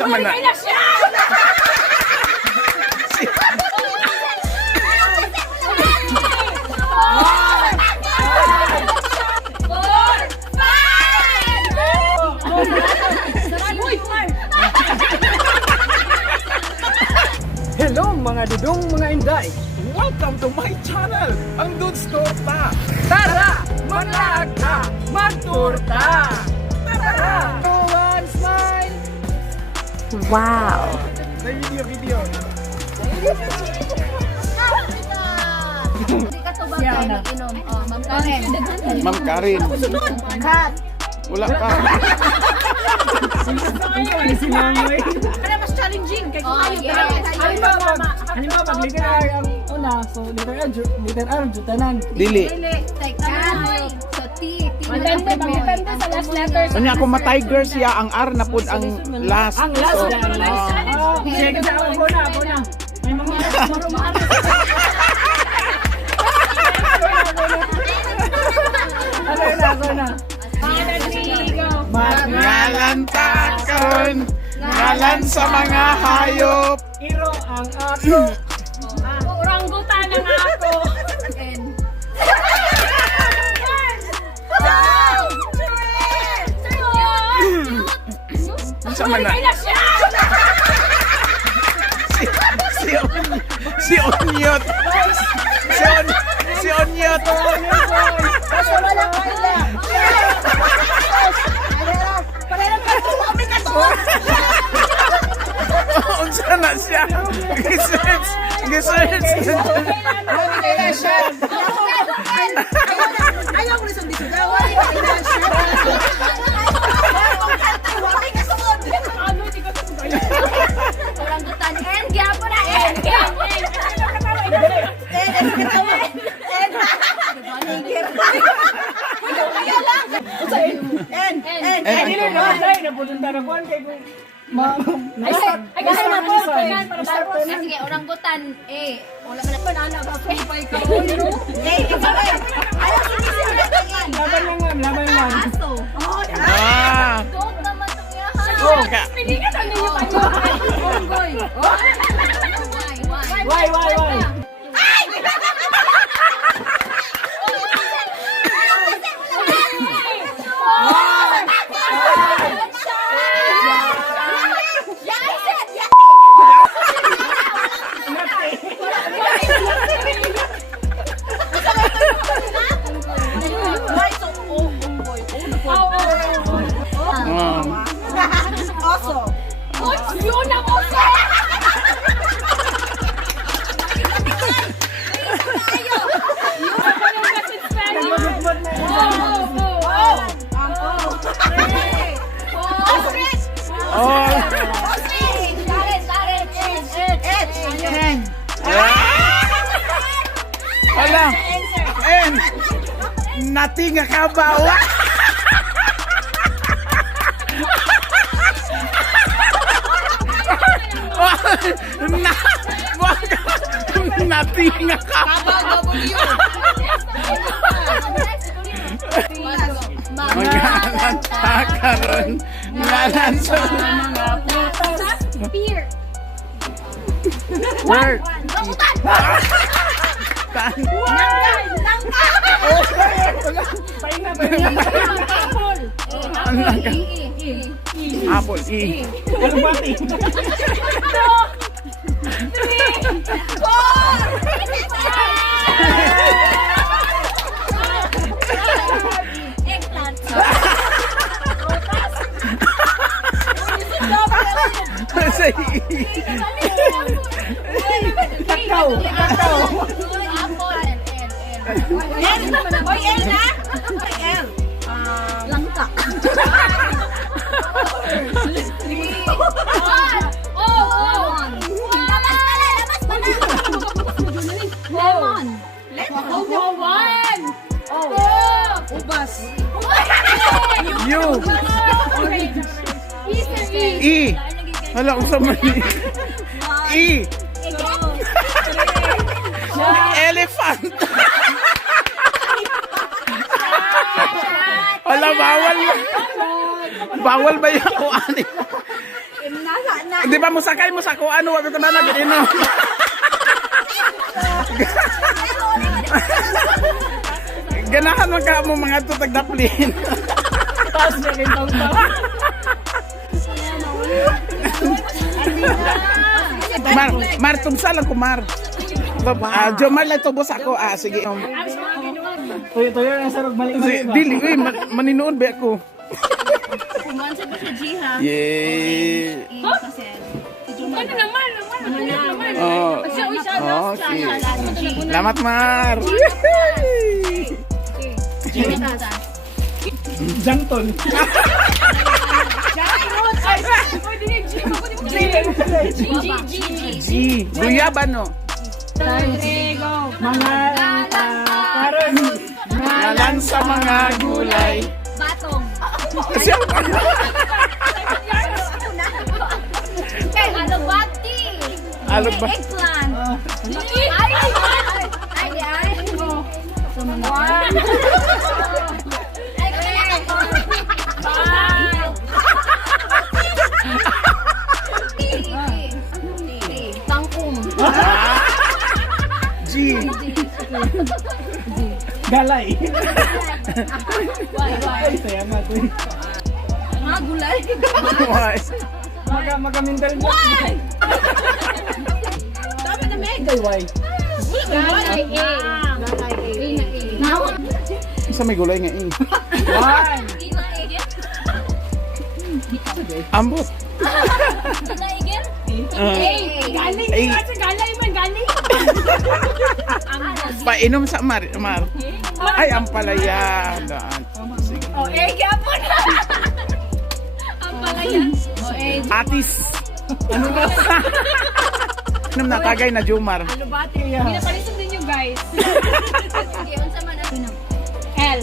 Sama na. Hello mga dudong, mga inday. Welcome to my channel, ang Dugtong. Tara, manlagta, magturta. Tara, one smile. Wow! Video. Hindi ka to ba kayo mag-inom? Oh, Ma'am Karen. Ma'am Karen. Cut! Wala ka. Ano mas challenging? Kaya kung ayaw Halimbawa, pag liter R ang una, so liter R, jutanan. Dili. Take time. So, T. Magdepende sa last letters. Kanya ako ma-tiger siya, ang R na po ang last. Ang last So, na. Sige, ako na. May mga Ako na. Magngalanta karon, ngalan sa mga hayop. Iro ang ako. Oranggutan ang ako. Sama na. Si Onyot. Si Onyot. Unsa na siya? Gisearch. Ayaw mo lisong dito daw. Oranggutan. And gyapo na. And gyapo. Sige, oranggutan. Wala man ako na ba kumpay ka. Ayaw Laban lang. aso. Ah. Don't naman itong Oh, yahan. ka. Pilihan ang ninyo kayo. Unggoy. Why? Yun ang oso! Hala. En. Nati nga kabawa. Nati nga kabawa. Ngalan karon, ngalan sa mga putas. Beer. Word. Apple. E. Alubati. Takaw. Langka. One. Ubas. You. E. E. Hala, usap man ni. E. Elephant. Hala, bawal. Bawal ba yan o ani? Di ba musakay mo sa kung ano, wag ko na nag-inom. Ganahan mo ka mo mga tutagdaplin. Tapos niya kayong taong-taong. Mar, tugsa lang ko, Mar. Jomar lang tubos ako. Sige. Tuyo-tuyo na sarog mali-mali ba? Dili, maninood ba ako? Kumansa ba sa G, ha? Yeah. Ano naman? Oh. Okay. Salamat, Mar. Jangton. G. Guyaban, no? Mga karon. Ngalan sa mga gulay. Batong. Siyempre. Alubati. Alubati. Eggplant. Tangkum. G. Galay. Why? Ay, saya nga to. Mga gulay. Why? Magamindal mo. Why? Tama na, Meg. Kay why? Galay A. Now? Isa may gulay nga eh. One. Ambot. Galing. Ay. Sa galay man, galing. Painom sa Mar. Ay, ang palaya. Sige. Gyapon. Ang palaya. Atis. Ano ba? Anong natagay na Jomar? Alubati. Pinapalisod din nyo, guys. Sige, unsa man ang inom? L.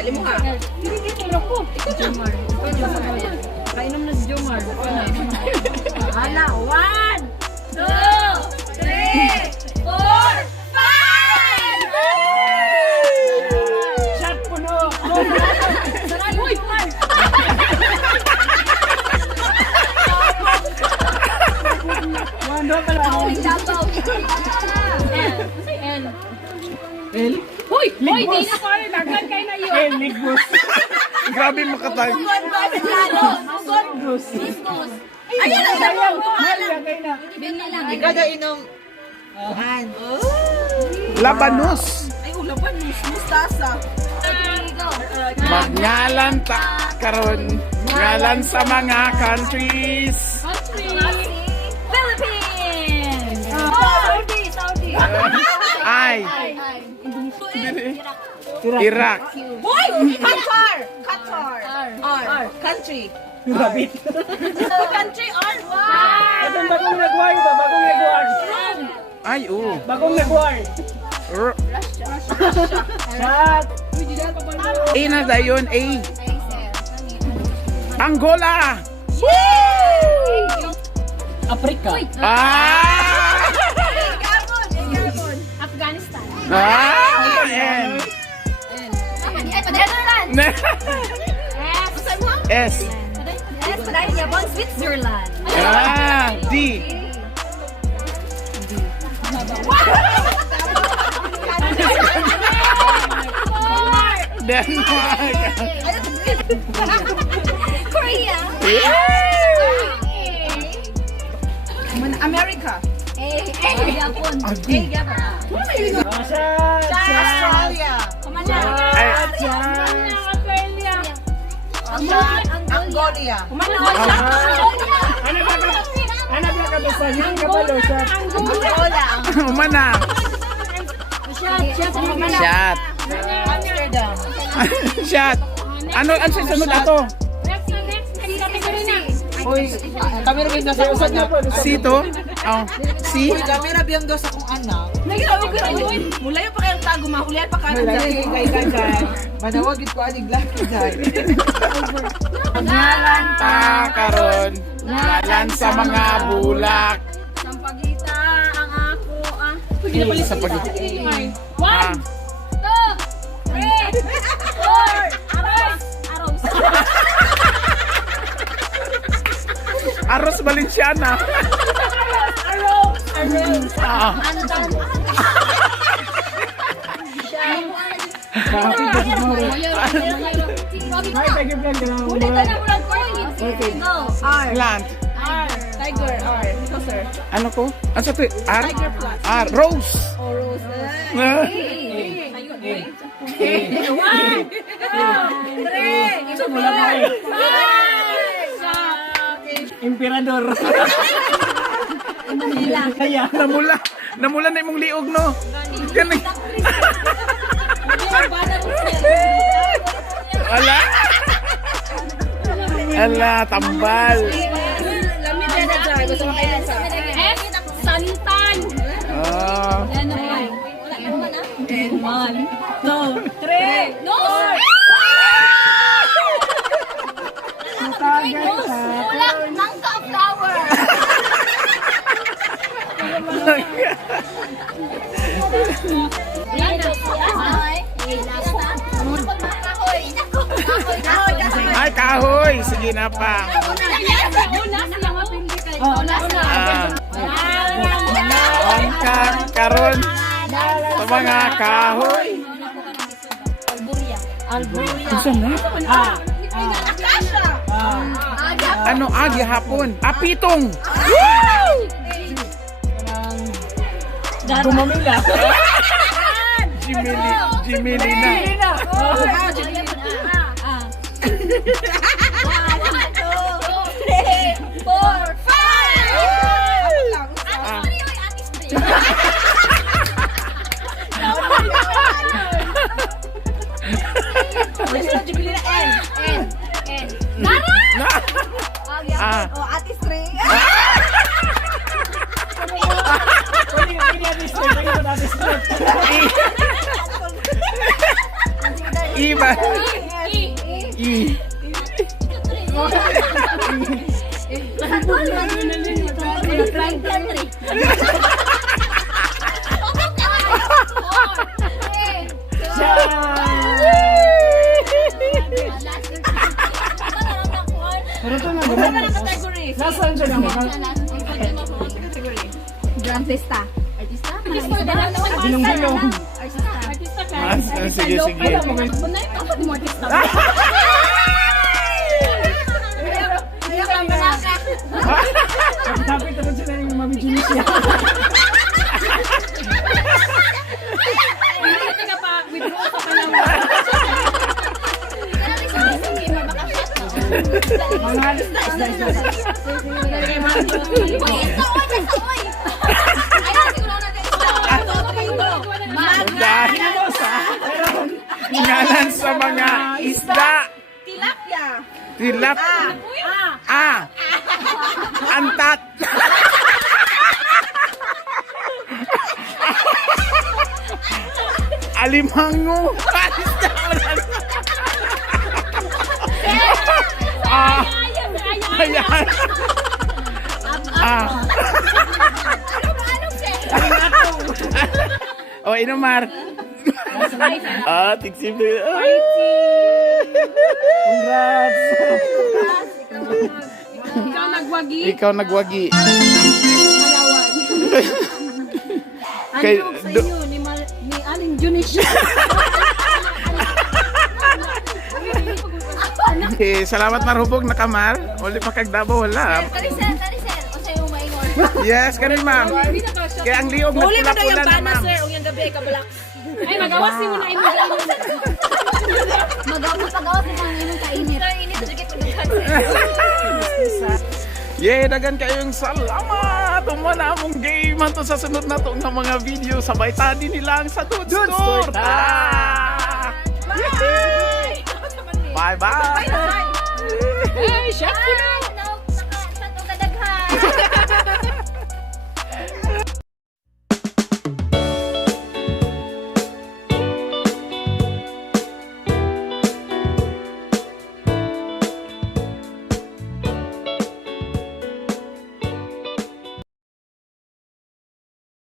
Limo ka. Hindi ko ko. Jomar. Kainom na si Jomar. Hala, 1, 2, 3, 4, 5! Shot puno. Uy! Wando pala ako. Dabaw. L. El. Uy! Uy! Di na sorry. Naglan kayo na yun. El Ligos. Grabe mo katay. Ligos. Ayun ang dabaw mo. Malia kay na. Bili lang. Kada inom. Labanos. Ay, ulapan. Mustasa. Magngalan ta karon. Ngalan sa mga countries. Philippines! Saudi. Ay. Iraq. Boy! Qatar! R. Country. Rabbit. Country R. Itong bagong nagwar ba? Bagong nagwar. Ay, Bagong nagwar. Shot. Na dayon, A. Angola. Africa. Afghanistan. N. S. Switzerland. D. Denmark. Korea. America. Japon. Shot. Australia. Angolia. Anak na kabesan. Yung kabalo. Shot. Angola. Umana. Shot. Amsterdam. Shot. Ano ang susunod ato? Uy, kami rin nasa usad na. Sito? Oh. Si? Uy, kami na biyang dos akong anak. Mula yung pa kayong tago, mahulihan pa ka. Kay. Manawagit ko anig laki dahil. Ngalan ta karon. Ngalan sa mga bulak. Sampagita ang ako Sa pag... 1, 2, 3, 4, Aros! Aros. Rose Valenciana. Ah. Bakit ba siguro? Ay, thank you, friend. Okay. Plant. Tiger, R. Ito, sir. Ano ko? Ano sa ito? R? R. Rose. Ah. Emperador. Kaya. Namula na imong liog, no? Ganun. Ala. Ala, tambal. Lamit yan na dyan. Gusto mo kayo sa... Santan. Ah. Ano yan? One, two, three. No! Wala, mangga flower. Ay, kahoy. Sige na pa. Karon sa mga kahoy. Isa na? Ano agi hapon? Apitong. Gumamila. Jimili na. Ate String. Iba. I. Pero ito na gano'n. Nasaan siya naman? Artista. Artista? Gulong-gulong. Artista ka. Sige. Bunay ka pa mo artista. Kapit naman sila yung Mami Junicia. Mga Ngalan sa mga isda. Tilap. Antat. Alimango. Ayan. Oh, Inomar. Tiksip na. Congrats! Ikaw nagwagi. Ikaw nagwagi. Malawan. Kay, Ano sa iyo ni Aling Junicia? Okay, salamat marhubog na kamar. Uli pa kagdabo wala. Tari sir. O sa'yo maingon. Yes, ganun ma'am. Kaya ang liog na pula-pula na ma'am. Ang yung gabi ay kabalak. Ay, magawas mo na imo. Magawas mo na imo kainit. Yeah, dagan kayong salamat. Umana among game to sa sunod na to nga mga video. Sabay tadi nila ang sa Dugtong. Bye-bye. Ay, chef ko na. Nakakatawang kadaghan.